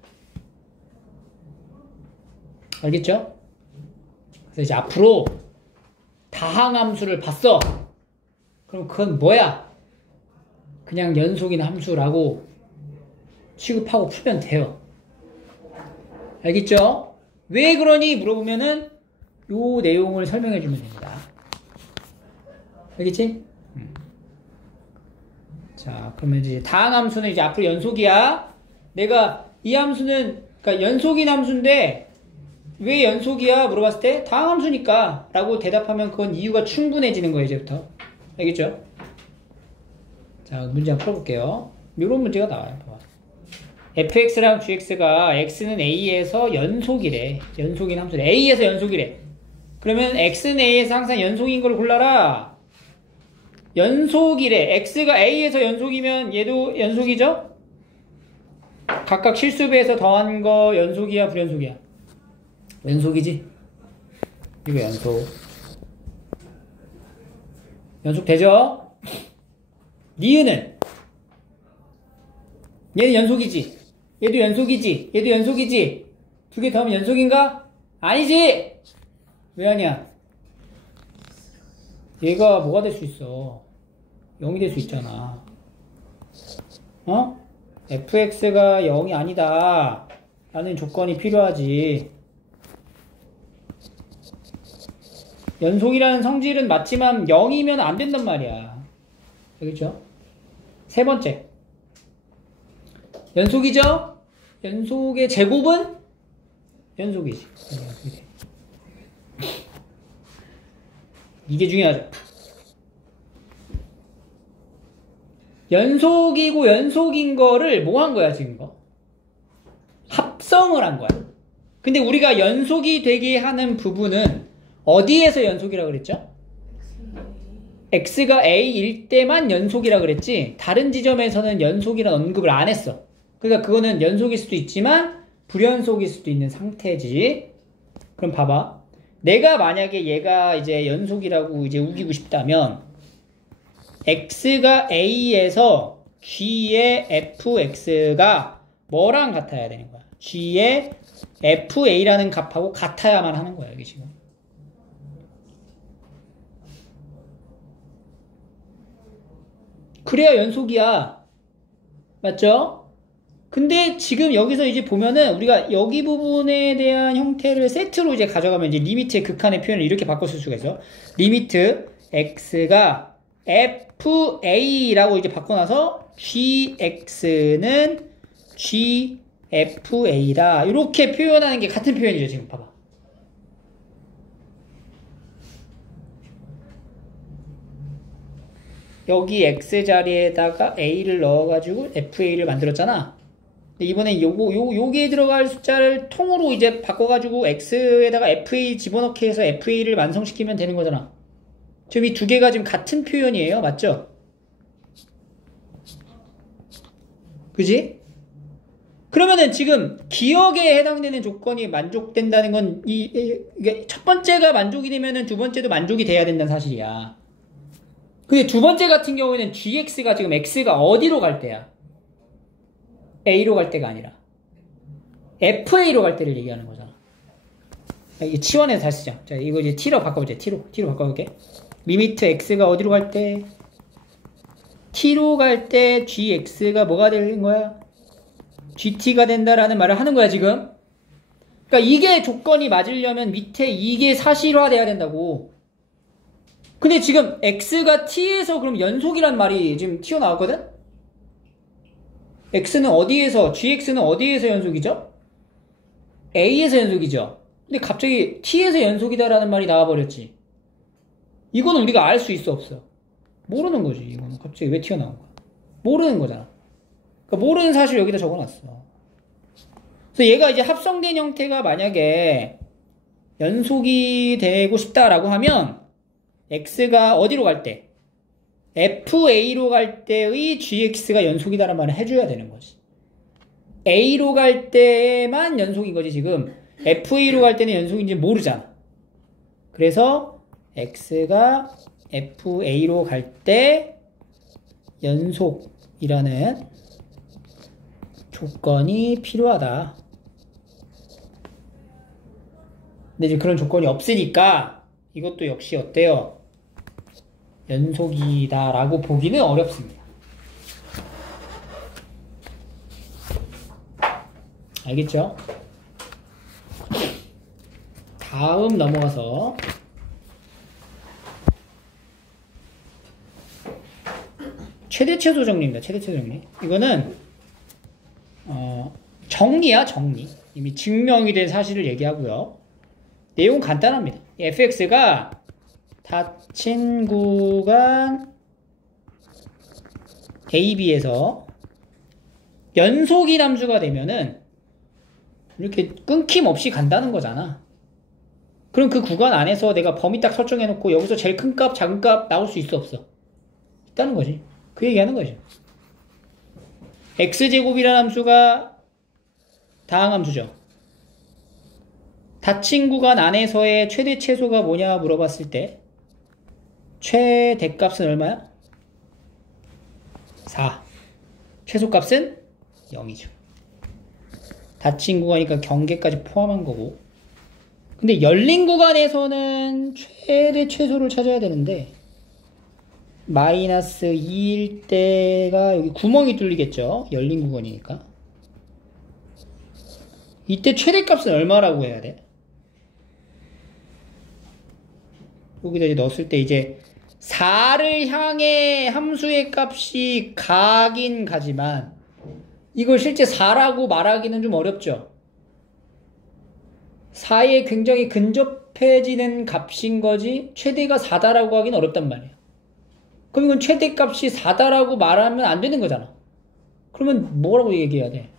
알겠죠? 그래서 이제 앞으로 다항함수를 봤어. 그럼 그건 뭐야? 그냥 연속인 함수라고 취급하고 풀면 돼요. 알겠죠? 왜 그러니 물어보면은 요 내용을 설명해 주면 됩니다. 알겠지? 자, 그러면 이제 다항함수는 이제 앞으로 연속이야. 내가 이 함수는 그러니까 연속인 함수인데 왜 연속이야? 물어봤을 때 다항함수니까 라고 대답하면 그건 이유가 충분해지는 거예요, 이제부터. 알겠죠? 자, 문제 한번 풀어볼게요. 이런 문제가 나와요. 봐봐. fx랑 gx가 x는 a에서 연속이래. 연속인 함수래. a에서 연속이래. 그러면 x는 a에서 항상 연속인 걸 골라라. 연속이래. x가 a에서 연속이면 얘도 연속이죠? 각각 실수배에서 더한 거 연속이야, 불연속이야? 연속이지? 이거 연속. 연속되죠? 니은은? 얘는 연속이지? 얘도 연속이지? 얘도 연속이지? 두 개 더하면 연속인가? 아니지! 왜 아니야? 얘가 뭐가 될 수 있어? 0이 될 수 있잖아. 어? fx가 0이 아니다 라는 조건이 필요하지. 연속이라는 성질은 맞지만 0이면 안 된단 말이야. 알겠죠? 세 번째. 연속이죠? 연속의 제곱은? 연속이지. 이게 중요하죠. 연속이고 연속인 거를 뭐 한 거야, 지금 이거? 합성을 한 거야. 근데 우리가 연속이 되게 하는 부분은 어디에서 연속이라고 그랬죠? x가 a일 때만 연속이라고 그랬지 다른 지점에서는 연속이라는 언급을 안 했어. 그러니까 그거는 연속일 수도 있지만 불연속일 수도 있는 상태지. 그럼 봐봐. 내가 만약에 얘가 이제 연속이라고 이제 우기고 싶다면 x가 a에서 g의 fx가 뭐랑 같아야 되는 거야? g의 fa라는 값하고 같아야만 하는 거야, 이게 지금. 그래야 연속이야. 맞죠? 근데 지금 여기서 이제 보면은 우리가 여기 부분에 대한 형태를 세트로 이제 가져가면 이제 리미트의 극한의 표현을 이렇게 바꿔 쓸 수가 있어. 리미트 x가 fa라고 이제 바꿔놔서 gx는 gfa다. 이렇게 표현하는 게 같은 표현이죠, 지금 봐봐. 여기 x 자리에다가 a를 넣어가지고 fa를 만들었잖아. 근데 이번엔 요기에 들어갈 숫자를 통으로 이제 바꿔가지고 x에다가 fa 집어넣기 해서 fa를 완성시키면 되는 거잖아. 지금 이 두 개가 지금 같은 표현이에요. 맞죠? 그지? 그러면은 지금 기억에 해당되는 조건이 만족된다는 건 이게 첫 번째가 만족이 되면은 두 번째도 만족이 돼야 된다는 사실이야. 근데 두 번째 같은 경우에는 gx가 지금 x가 어디로 갈 때야? a로 갈 때가 아니라 fa로 갈 때를 얘기하는 거잖아. 이게 치환해서 다시 쓰자. 자, 이거 이제 t로 바꿔보자. t로 바꿔볼게. 리미트 x가 어디로 갈 때? t로 갈 때 gx가 뭐가 되는 거야? gt가 된다라는 말을 하는 거야, 지금. 그러니까 이게 조건이 맞으려면 밑에 이게 사실화돼야 된다고. 근데 지금 x가 t에서 그럼 연속이란 말이 지금 튀어나왔거든? x는 어디에서, gx는 어디에서 연속이죠? a에서 연속이죠? 근데 갑자기 t에서 연속이다라는 말이 나와버렸지. 이거는 우리가 알 수 있어, 없어? 모르는 거지, 이거는. 갑자기 왜 튀어나온 거야? 모르는 거잖아. 그러니까 모르는 사실 여기다 적어놨어. 그래서 얘가 이제 합성된 형태가 만약에 연속이 되고 싶다라고 하면 x가 어디로 갈 때? fa로 갈 때의 gx가 연속이다라는 말을 해줘야 되는 거지. a로 갈 때만 연속인 거지, 지금. fa로 갈 때는 연속인지 모르잖아. 그래서 x가 fa로 갈 때 연속이라는 조건이 필요하다. 근데 이제 그런 조건이 없으니까 이것도 역시 어때요? 연속이다라고 보기는 어렵습니다. 알겠죠? 다음 넘어가서 최대 최소 정리입니다. 최대 최소 정리. 이거는 정리야, 정리. 이미 증명이 된 사실을 얘기하고요. 내용 간단합니다. fx가 닫힌 구간 AB에서 연속인 함수가 되면은 이렇게 끊김없이 간다는 거잖아. 그럼 그 구간 안에서 내가 범위 딱 설정해놓고 여기서 제일 큰 값, 작은 값 나올 수 있어, 없어? 있다는 거지. 그 얘기하는 거죠. x제곱이라는 함수가 다항함수죠. 닫힌 구간 안에서의 최대 최소가 뭐냐 물어봤을 때 최대값은 얼마야? 4. 최소값은 0이죠. 닫힌 구간이니까 경계까지 포함한 거고. 근데 열린 구간에서는 최대 최소를 찾아야 되는데 마이너스 2일 때가 여기 구멍이 뚫리겠죠. 열린 구간이니까. 이때 최대값은 얼마라고 해야 돼? 여기다 이제 넣었을 때 이제 4를 향해 함수의 값이 가긴 가지만 이걸 실제 4라고 말하기는 좀 어렵죠. 4에 굉장히 근접해지는 값인 거지 최대가 4다라고 하기는 어렵단 말이에요. 그럼 이건 최대값이 4다라고 말하면 안 되는 거잖아. 그러면 뭐라고 얘기해야 돼?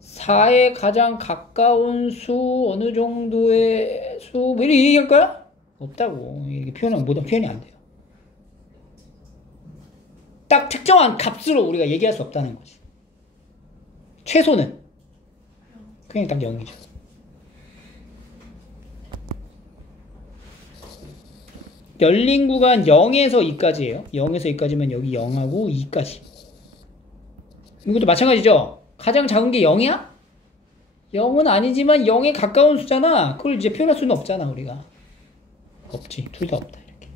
4에 가장 가까운 수 어느 정도의 수 뭐 이렇게 얘기할 거야? 없다고. 이렇게 표현은 모든 표현이 안 돼요. 딱 특정한 값으로 우리가 얘기할 수 없다는 거지. 최소는 그냥 딱 0이죠. 열린 구간 0에서 2까지예요. 0에서 2까지면 여기 0하고 2까지. 이것도 마찬가지죠. 가장 작은 게 0이야? 0은 아니지만 0에 가까운 수잖아. 그걸 이제 표현할 수는 없잖아, 우리가. 없지. 둘 다 없다, 이렇게.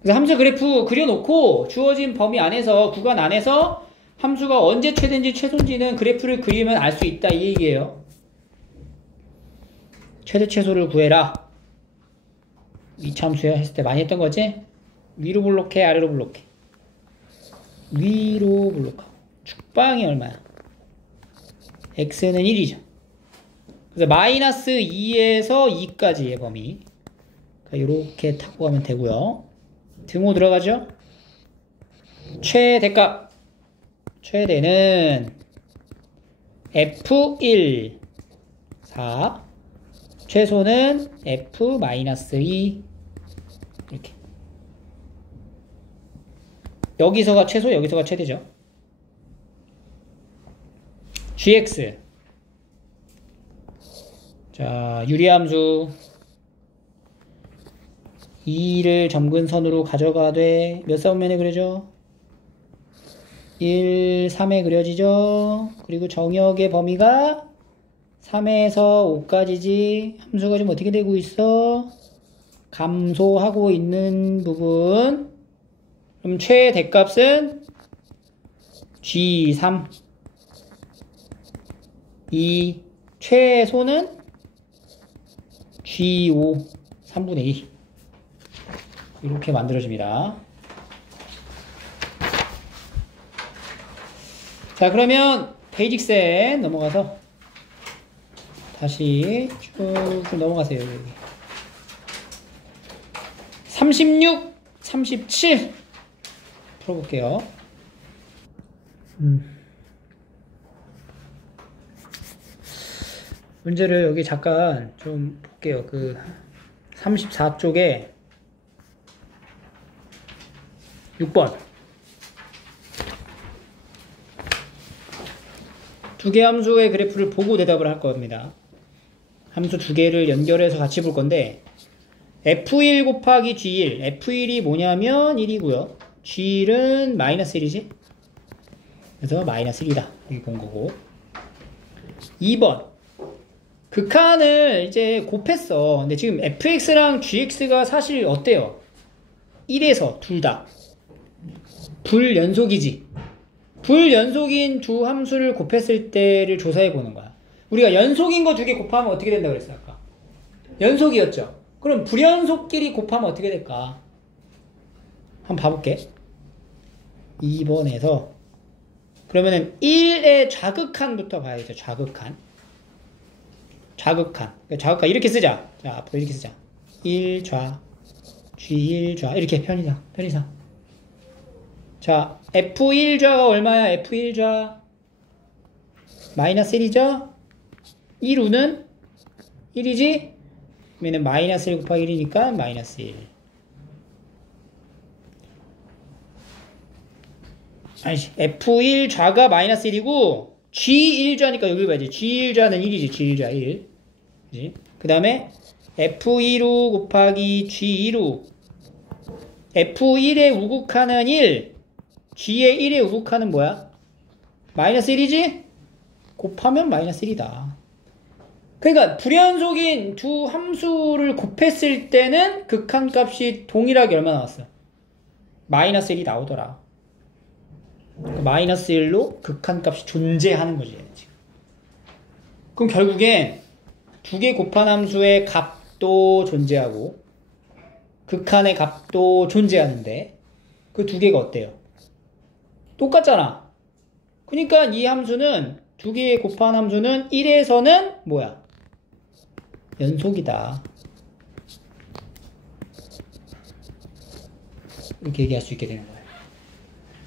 그래서 함수 그래프 그려놓고 주어진 범위 안에서, 구간 안에서 함수가 언제 최대인지 최소인지는 그래프를 그리면 알 수 있다, 이 얘기예요. 최대 최소를 구해라. 이차함수야 했을 때 많이 했던 거지? 위로 블록해, 아래로 블록해. 위로 블록하고. 축방이 얼마야? x는 1이죠. 그래서 마이너스 2에서 2까지의 범위. 그러니까 이렇게 타고 가면 되고요. 등호 들어가죠? 최대값. 최대는 f1, 4. 최소는 f-2. 이렇게. 여기서가 최소, 여기서가 최대죠. gx. 자, 유리함수 2를 점근선으로 가져가되 몇 사분면에 그려져? 1, 3에 그려지죠. 그리고 정역의 범위가 3에서 5까지지. 함수가 지금 어떻게 되고 있어? 감소하고 있는 부분. 그럼 최대값은 G3. 이 최소는 G5. 3분의 2. 이렇게 만들어집니다. 자, 그러면 베이직센 넘어가서 다시 쭉 넘어가세요. 여기. 36, 37 풀어볼게요. 문제를 여기 잠깐 좀 볼게요. 그 34쪽에 6번. 두 개 함수의 그래프를 보고 대답을 할 겁니다. 함수 두 개를 연결해서 같이 볼 건데 F1 곱하기 G1. F1이 뭐냐면 1이고요. G1은 마이너스 1이지? 그래서 마이너스 1이다. 이렇게 본 거고. 2번. 극한을 이제 곱했어. 근데 지금 fx랑 gx가 사실 어때요? 1에서 둘 다 불연속이지. 불연속인 두 함수를 곱했을 때를 조사해 보는 거야. 우리가 연속인 거 두 개 곱하면 어떻게 된다고 그랬어 아까? 연속이었죠. 그럼 불연속끼리 곱하면 어떻게 될까? 한번 봐볼게. 2번에서 그러면은 1의 좌극한부터 봐야죠. 좌극한. 자극한 이렇게 쓰자. 자, 앞으로 이렇게 쓰자. 1좌, G1좌 이렇게 편의상. 자, F1좌가 얼마야? F1좌 마이너스 1이죠? 1우는 1이지? 그러면 마이너스 1 곱하기 1이니까 마이너스 1. 아니지, F1좌가 마이너스 1이고 G1좌니까 여기 봐야지. G1좌는 1이지. G1좌 1. 그지? 그 다음에 F1우 곱하기 G1우. F1의 우극한은 1. G의 1의 우극한은 뭐야? 마이너스 1이지? 곱하면 마이너스 1이다. 그러니까 불연속인 두 함수를 곱했을 때는 극한값이 동일하게 얼마 나왔어? 마이너스 1이 나오더라. 그러니까 마이너스 1로 극한값이 존재하는 거지. 지금. 그럼 결국엔 두 개 곱한 함수의 값도 존재하고 극한의 값도 존재하는데 그 두 개가 어때요? 똑같잖아. 그러니까 이 함수는 두 개 곱한 함수는 1에서는 뭐야? 연속이다. 이렇게 얘기할 수 있게 되는 거예요.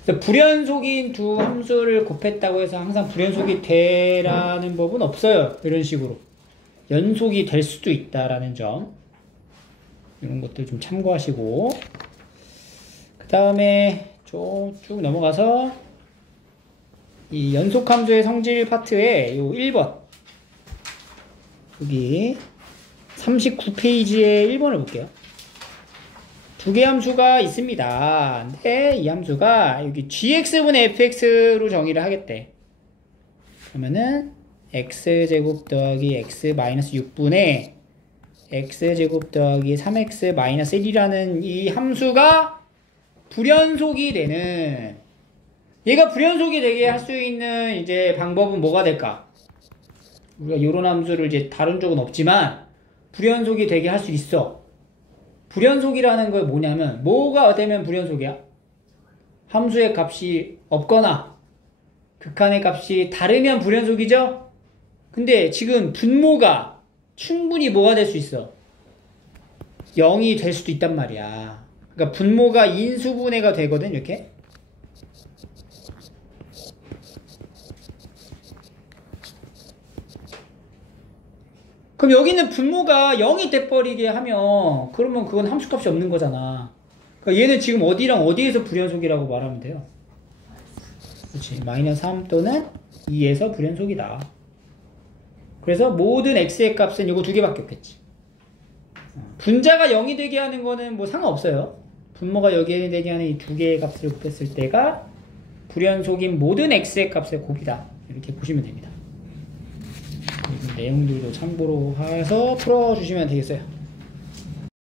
그래서 불연속인 두 함수를 곱했다고 해서 항상 불연속이 되라는 법은 없어요. 이런 식으로. 연속이 될 수도 있다라는 점. 이런 것들 좀 참고하시고. 그 다음에 쭉 넘어가서 이 연속함수의 성질 파트에 요 1번. 여기 39페이지에 1번을 볼게요. 두 개 함수가 있습니다. 근데 이 함수가 여기 gx분의 fx로 정의를 하겠대. 그러면은 x제곱 더하기 x 마이너스 6분의 x제곱 더하기 3x 마이너스 1이라는 이 함수가 불연속이 되는, 얘가 불연속이 되게 할 수 있는 이제 방법은 뭐가 될까? 우리가 이런 함수를 이제 다룬 적은 없지만 불연속이 되게 할 수 있어. 불연속이라는 건 뭐냐면 뭐가 되면 불연속이야? 함수의 값이 없거나 극한의 값이 다르면 불연속이죠? 근데 지금 분모가 충분히 뭐가 될 수 있어? 0이 될 수도 있단 말이야. 그러니까 분모가 인수분해가 되거든, 이렇게. 그럼 여기는 분모가 0이 돼버리게 하면 그러면 그건 함수값이 없는 거잖아. 그러니까 얘는 지금 어디랑 어디에서 불연속이라고 말하면 돼요. 그렇지. 마이너스 3 또는 2에서 불연속이다. 그래서 모든 x의 값은 이거 두 개밖에 없겠지. 분자가 0이 되게 하는 거는 뭐 상관없어요. 분모가 여기에 되게 하는 이 두 개의 값을 곱했을 때가 불연속인 모든 x의 값의 곱이다. 이렇게 보시면 됩니다. 내용들도 참고로 해서 풀어주시면 되겠어요.